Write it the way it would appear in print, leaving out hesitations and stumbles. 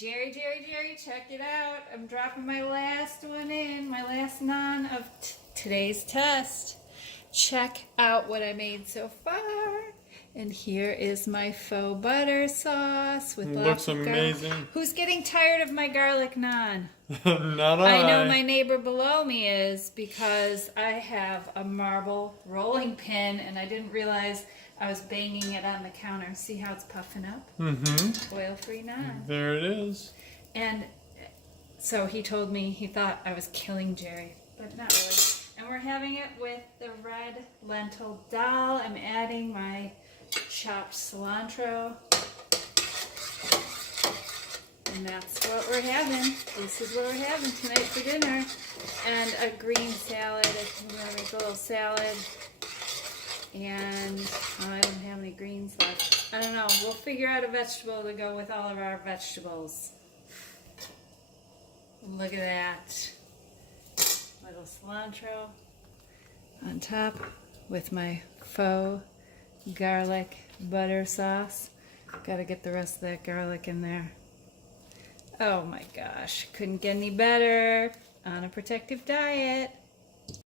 Jerry, check it out. I'm dropping my last one in, my last naan of today's test. Check out what I made so far. And here is my faux butter sauce with lots of garlic. Looks amazing. Who's getting tired of my garlic naan? Not I. I know my neighbor below me is, because I have a marble rolling pin and I didn't realize I was banging it on the counter. See how it's puffing up? Mm-hmm. Oil-free naan. There it is. And so he told me he thought I was killing Jerry, but not really. And we're having it with the Red Lentil Dahl. I'm adding my chopped cilantro. And that's what we're having. This is what we're having tonight for dinner. And a green salad. I'm going to make a little salad. And I don't have any greens left. I don't know. We'll figure out a vegetable to go with all of our vegetables. Look at that. Little cilantro on top with my faux garlic butter sauce. Gotta get the rest of that garlic in there. Oh my gosh, couldn't get any better on a protective diet.